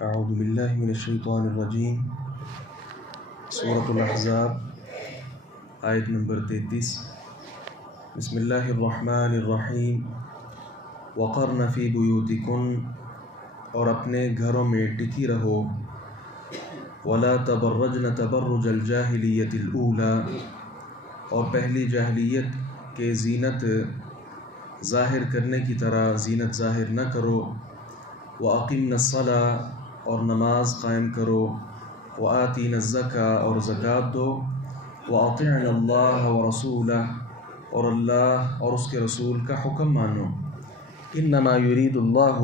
اعوذ باللہ من الشیطان الرجیم۔ سورۃ الاحزاب آیت نمبر 33۔ بسم اللہ الرحمن الرحیم۔ وقرن فی بیوتکن، اور اپنے گھروں میں ٹکی رہو۔ ولا تبرجن تبرج الجاہلیۃ الاولی، اور پہلی جاہلیت کے زینت ظاہر کرنے کی طرح زینت ظاہر نہ کرو۔ وَأَقِمْنَ الصَّلَاةَ، اور نماز قائم کرو۔ وَآتِينَ الزَّكَاةَ، اور زکوٰۃ دو۔ وَأَطِعْنَ اللَّهَ وَرَسُولَهُ، اور اللہ اور اس کے رسول کا حکم مانو۔ إِنَّمَا يُرِيدُ اللَّهُ،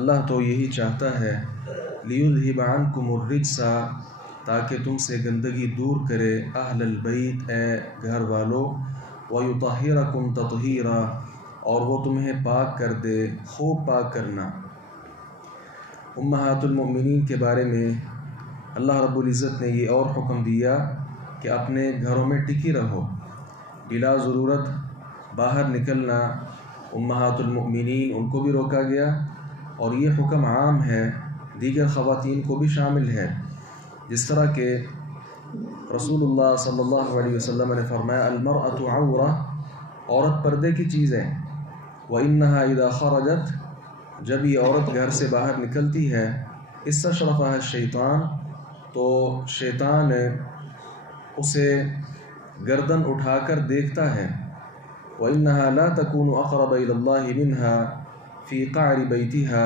اللہ تو یہی چاہتا ہے، لِيُذْهِبَ عَنْكُمُ الرِّجْسَ، تاکہ تم سے گندگی دور کرے، اہل البیت، اے گھر والو، وَيُطَهِّرَكُمْ تَطْهِيرًا، اور وہ تمہیں پاک کر دے، خوب پاک کرنا۔ امہات المؤمنین کے بارے میں اللہ رب العزت نے یہ اور حکم دیا کہ اپنے گھروں میں ٹکی رہو، بلا ضرورت باہر نکلنا۔ امہات المؤمنین ان کو بھی روکا گیا، اور یہ حکم عام ہے، دیگر خواتین کو بھی شامل ہے۔ جس طرح کہ رسول اللہ صلی اللہ علیہ وسلم نے فرمایا، المرأة عورہ، عورت پردے کی چیز ہے۔ وَإِنَّهَا إِذَا خَرَجَتْ، جب یہ عورت گھر سے باہر نکلتی ہے، اسْتَشْرَفَهَا الشَّیطان، تو شیطان اسے گردن اٹھا کر دیکھتا ہے۔ وَإِنَّهَا لَا تَكُونُ أَقْرَبَ إِلَى اللَّهِ مِنْهَا فِي قَعْرِ بَيْتِهَا،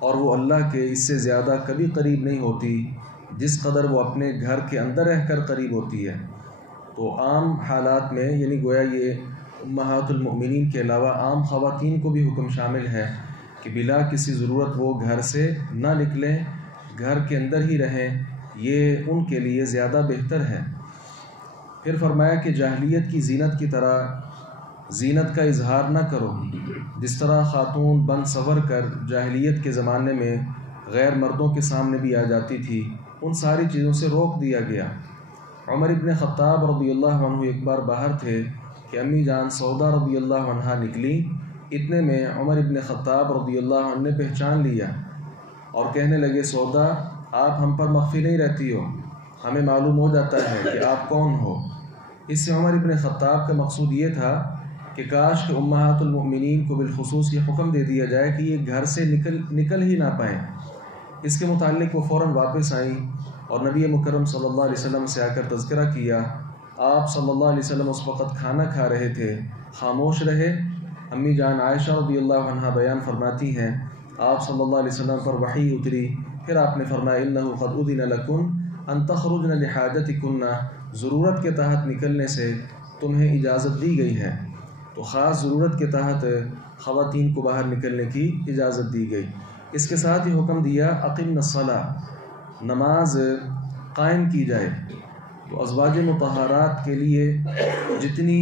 اور وہ اللہ کے اس سے زیادہ کبھی قریب نہیں ہوتی جس قدر وہ اپنے گھر کے اندر رہ کر قریب ہوتی ہے۔ تو عام حالات میں، یعنی گویا یہ امہات المؤمنین کے علاوہ عام خواتین کو بھی حکم شامل ہے کہ بلا کسی ضرورت وہ گھر سے نہ نکلیں، گھر کے اندر ہی رہیں، یہ ان کے لیے زیادہ بہتر ہے۔ پھر فرمایا کہ جاہلیت کی زینت کی طرح زینت کا اظہار نہ کرو، جس طرح خاتون بن سنور کر جاہلیت کے زمانے میں غیر مردوں کے سامنے بھی آ جاتی تھی، ان ساری چیزوں سے روک دیا گیا۔ عمر ابن خطاب رضی اللہ عنہ ایک بار باہر تھے کہ امی جان سودا رضی اللہ عنہ نکلی، اتنے میں عمر ابن خطاب رضی اللہ عنہ نے پہچان لیا اور کہنے لگے، سودا، آپ ہم پر مخفی نہیں رہتی ہو، ہمیں معلوم ہو جاتا ہے کہ آپ کون ہو۔ اس سے عمر ابن خطاب کا مقصود یہ تھا کہ کاش کہ امہات المؤمنین کو بالخصوص یہ حکم دے دیا جائے کہ یہ گھر سے نکل ہی نہ پائیں۔ اس کے متعلق وہ فوراً واپس آئیں اور نبی مکرم صلی اللہ علیہ وسلم سے آ کر تذکرہ کیا۔ آپ صلی اللہ علیہ وسلم اس وقت کھانا کھا رہے تھے، خاموش رہے۔ امی جان عائشہ رضی اللہ عنہ بیان فرماتی ہیں، آپ صلی اللہ علیہ وسلم پر وحی اتری، پھر آپ نے فرمایا، اِنَّهُ قَدْ أُذِنَ لَكُمْ أَن تَخْرُجْنَ لِحَاجَتِكُنَّ، ضرورت کے تحت نکلنے سے تمہیں اجازت دی گئی ہے۔ تو خاص ضرورت کے تحت خواتین کو باہر نکلنے کی اجازت دی گئی۔ اس کے ساتھ ہی حکم دیا، اقمنا الصلاۃ، نماز قائم کی جائے۔ تو ازواج مطہرات کے لیے جتنی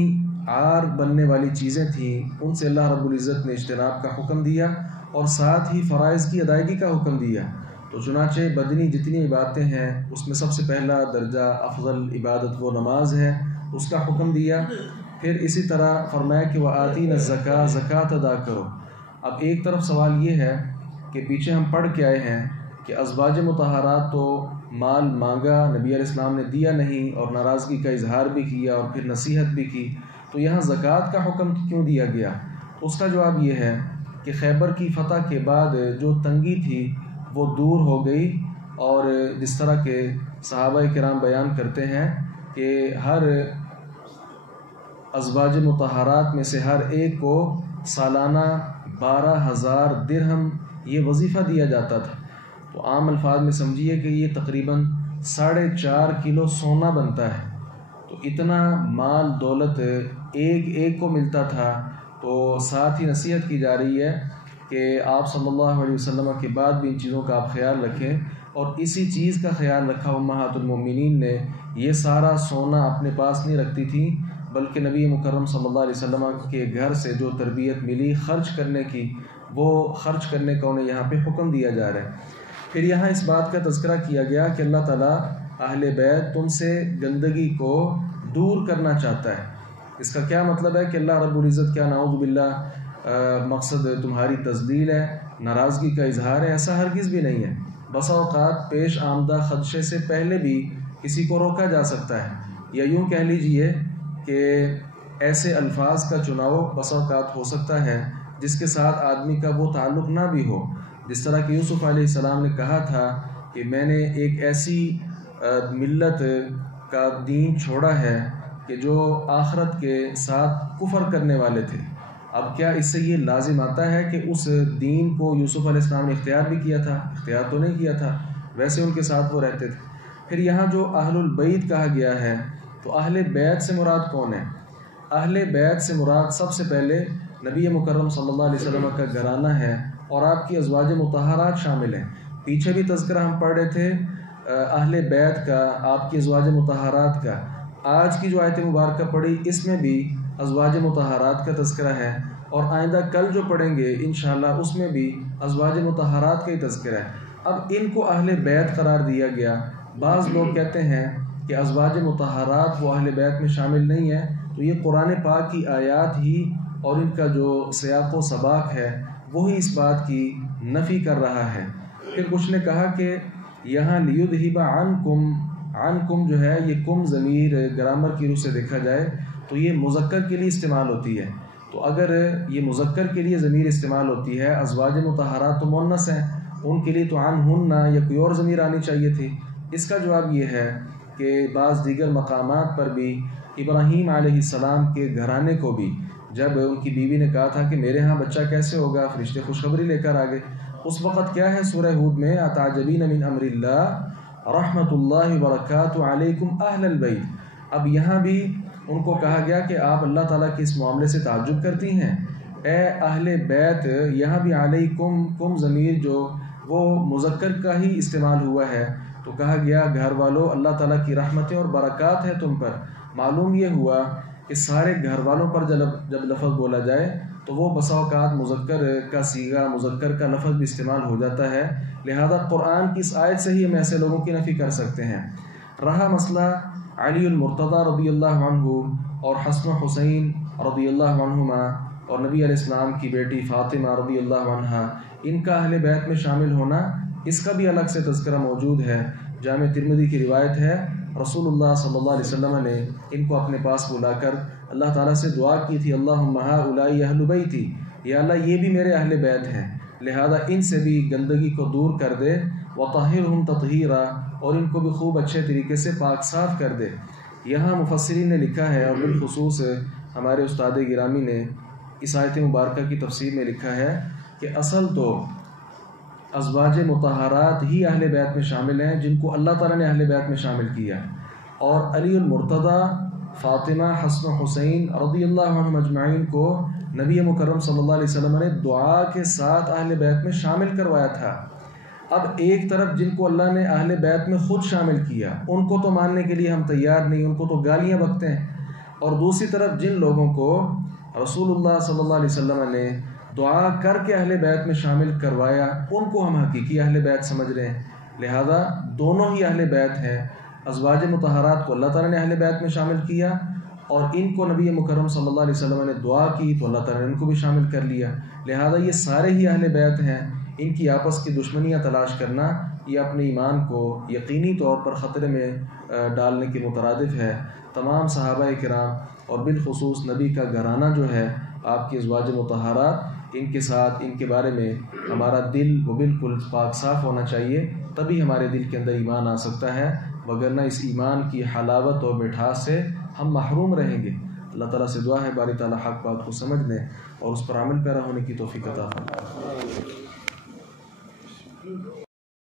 عار بننے والی چیزیں تھیں، ان سے اللہ رب العزت نے اجتناب کا حکم دیا، اور ساتھ ہی فرائض کی ادائیگی کا حکم دیا۔ تو چنانچہ بدنی جتنی عبادتیں ہیں، اس میں سب سے پہلا درجہ افضل عبادت وہ نماز ہے، اس کا حکم دیا۔ پھر اسی طرح فرمایا کہ وَآتِينَ الزَّكَاةَ، زکوٰۃ ادا کرو۔ اب ایک طرف سوال یہ ہے کہ پیچھے ہم پڑھ کے آئے ہیں کہ ازواج مطہرات تو مال مانگا، نبی علیہ السلام نے دیا نہیں، اور ناراضگی کا اظہار بھی کیا اور پھر نصیحت بھی کی، تو یہاں زکوٰۃ کا حکم کیوں دیا گیا؟ اس کا جواب یہ ہے کہ خیبر کی فتح کے بعد جو تنگی تھی وہ دور ہو گئی، اور جس طرح کہ صحابہ کرام بیان کرتے ہیں کہ ہر ازواج مطہرات میں سے ہر ایک کو سالانہ 12,000 درہم یہ وظیفہ دیا جاتا تھا۔ تو عام الفاظ میں سمجھیے کہ یہ تقریباً 4.5 کلو سونا بنتا ہے۔ تو اتنا مال دولت ایک کو ملتا تھا۔ تو ساتھ ہی نصیحت کی جا رہی ہے کہ آپ صلی اللہ علیہ وسلم کے بعد بھی ان چیزوں کا آپ خیال رکھیں، اور اسی چیز کا خیال رکھا امہات المؤمنین نے۔ یہ سارا سونا اپنے پاس نہیں رکھتی تھی، بلکہ نبی مکرم صلی اللہ علیہ وسلم کے گھر سے جو تربیت ملی خرچ کرنے کی، وہ خرچ کرنے کا انہیں یہاں پہ حکم دیا جا رہا ہے۔ پھر یہاں اس بات کا تذکرہ کیا گیا کہ اللہ تعالیٰ اہل بیت تم سے گندگی کو دور کرنا چاہتا ہے۔ اس کا کیا مطلب ہے کہ اللہ رب العزت کیا نعوذ باللہ مقصد تمہاری تذلیل ہے، ناراضگی کا اظہار ہے؟ ایسا ہرگز بھی نہیں ہے، بسا اوقات پیش آمدہ خدشے سے پہلے بھی کسی کو روکا جا سکتا ہے، یا یوں کہہ لیجئے کہ ایسے الفاظ کا چناؤ بسا اوقات ہو سکتا ہے جس کے ساتھ آدمی کا وہ تعلق نہ بھی ہو، جس طرح کہ یوسف علیہ السلام نے کہا تھا کہ میں نے ایک ایسی ملت کا دین چھوڑا ہے کہ جو آخرت کے ساتھ کفر کرنے والے تھے۔ اب کیا اس سے یہ لازم آتا ہے کہ اس دین کو یوسف علیہ السلام نے اختیار بھی کیا تھا؟ اختیار تو نہیں کیا تھا، ویسے ان کے ساتھ وہ رہتے تھے۔ پھر یہاں جو اہل البیت کہا گیا ہے تو اہل بیت سے مراد کون ہے؟ اہل بیت سے مراد سب سے پہلے نبی مکرم صلی اللہ علیہ وسلم کا گھرانہ ہے اور آپ کی ازواج مطہرات شامل ہیں۔ پیچھے بھی تذکرہ ہم پڑھ رہے تھے اہل بیت کا، آپ کی ازواج مطہرات کا۔ آج کی جو آیت مبارکہ پڑھی اس میں بھی ازواج مطہرات کا تذکرہ ہے، اور آئندہ کل جو پڑھیں گے انشاءاللہ اس میں بھی ازواج مطہرات کا ہی تذکرہ ہے۔ اب ان کو اہل بیت قرار دیا گیا۔ بعض لوگ کہتے ہیں کہ ازواج مطہرات وہ اہل بیت میں شامل نہیں ہیں، تو یہ قرآن پاک کی آیات ہی اور ان کا جو سیاق و سباق ہے وہی اس بات کی نفی کر رہا ہے۔ پھر کچھ نے کہا کہ یہاں لیذہب عنکم جو ہے یہ کم ضمیر گرامر کی روح سے دیکھا جائے تو یہ مذکر کے لیے استعمال ہوتی ہے، تو اگر یہ مذکر کے لیے ضمیر استعمال ہوتی ہے، ازواج مطہرات تو مؤنث ہیں، ان کے لیے تو عنہن یا کوئی اور ضمیر آنی چاہیے تھی۔ اس کا جواب یہ ہے کہ بعض دیگر مقامات پر بھی ابراہیم علیہ السلام کے گھرانے کو بھی جب ان کی بیوی نے کہا تھا کہ میرے ہاں بچہ کیسے ہوگا، فرشتے خوشخبری لے کر آگے، اس وقت کیا ہے سورہ ہود میں اتعجبین من امر اللہ رحمت اللہ وبرکاتہ علیکم اہل البیت۔ اب یہاں بھی ان کو کہا گیا کہ آپ اللہ تعالیٰ کے اس معاملے سے تعجب کرتی ہیں، اے اہل بیت۔ یہاں بھی علیکم کم ضمیر جو وہ مذکر کا ہی استعمال ہوا ہے، تو کہا گیا گھر والوں اللہ تعالیٰ کی رحمتیں اور برکات ہے تم پر۔ معلوم یہ ہوا کہ سارے گھر والوں پر جب لفظ بولا جائے تو وہ بسا اوقات مذکر کا صیغہ، مذکر کا لفظ بھی استعمال ہو جاتا ہے، لہذا قرآن کی اس آیت سے ہی ہم ایسے لوگوں کی نفی کر سکتے ہیں۔ رہا مسئلہ علی المرتضیٰ رضی اللہ عنہ اور حسن و حسین رضی اللہ عنہما اور نبی علیہ السلام کی بیٹی فاطمہ رضی اللہ عنہا، ان کا اہل بیت میں شامل ہونا، اس کا بھی الگ سے تذکرہ موجود ہے۔ جامع ترمذی کی روایت ہے رسول اللہ صلی اللہ علیہ وسلم نے ان کو اپنے پاس بلا کر اللہ تعالیٰ سے دعا کی تھی، اللہم ہؤلاء اہل بیتی، یا اللہ یہ بھی میرے اہل بیت ہیں، لہذا ان سے بھی گندگی کو دور کر دے، وطہرہم تطہیرا، اور ان کو بھی خوب اچھے طریقے سے پاک صاف کر دے۔ یہاں مفسرین نے لکھا ہے اور بالخصوص ہمارے استاد گرامی نے اس آیت مبارکہ کی تفسیر میں لکھا ہے کہ اصل تو ازواج مطہرات ہی اہل بیت میں شامل ہیں جن کو اللہ تعالیٰ نے اہل بیت میں شامل کیا، اور علی المرتضیٰ، فاطمہ، حسن و حسین رضی اللہ عنہم اجمعین کو نبی مکرم صلی اللہ علیہ وسلم نے دعا کے ساتھ اہل بیت میں شامل کروایا تھا۔ اب ایک طرف جن کو اللہ نے اہل بیت میں خود شامل کیا ان کو تو ماننے کے لیے ہم تیار نہیں، ان کو تو گالیاں بکتے ہیں، اور دوسری طرف جن لوگوں کو رسول اللہ صلی اللہ علیہ وسلم نے دعا کر کے اہل بیت میں شامل کروایا ان کو ہم حقیقی اہل بیت سمجھ رہے ہیں، لہذا دونوں ہی اہل بیت ہیں۔ ازواج مطہرات کو اللہ تعالیٰ نے اہل بیت میں شامل کیا، اور ان کو نبی مکرم صلی اللہ علیہ وسلم نے دعا کی تو اللہ تعالیٰ نے ان کو بھی شامل کر لیا، لہذا یہ سارے ہی اہل بیت ہیں۔ ان کی آپس کی دشمنیاں تلاش کرنا یہ اپنے ایمان کو یقینی طور پر خطرے میں ڈالنے کے مترادف ہے۔ تمام صحابہ کرام اور بالخصوص نبی کا گھرانہ جو ہے، آپ کی ازواج مطہرات، ان کے ساتھ ان کے بارے میں ہمارا دل وہ بالکل پاک صاف ہونا چاہیے، تبھی ہمارے دل کے اندر ایمان آ سکتا ہے، وگرنہ اس ایمان کی حلاوت اور مٹھاس سے ہم محروم رہیں گے۔ اللہ تعالیٰ سے دعا ہے باری تعالیٰ حق بات کو سمجھنے اور اس پر عمل پیرا ہونے کی توفیق عطا فرمائے۔